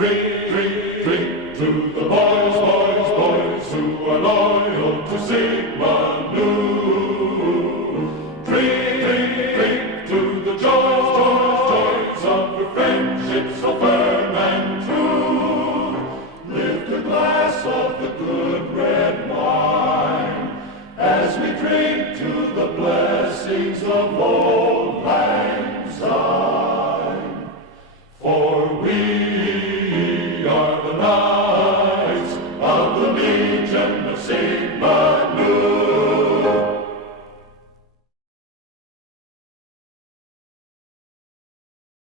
Drink, drink to the boys, boys, boys who are loyal to Sigma Nu. Drink, drink, drink to the joys, joys, joys of a friendship so firm and true. Lift a glass of the good red wine as we drink to the blessings of old lang syne. For we are the knights of the Legion of Sigma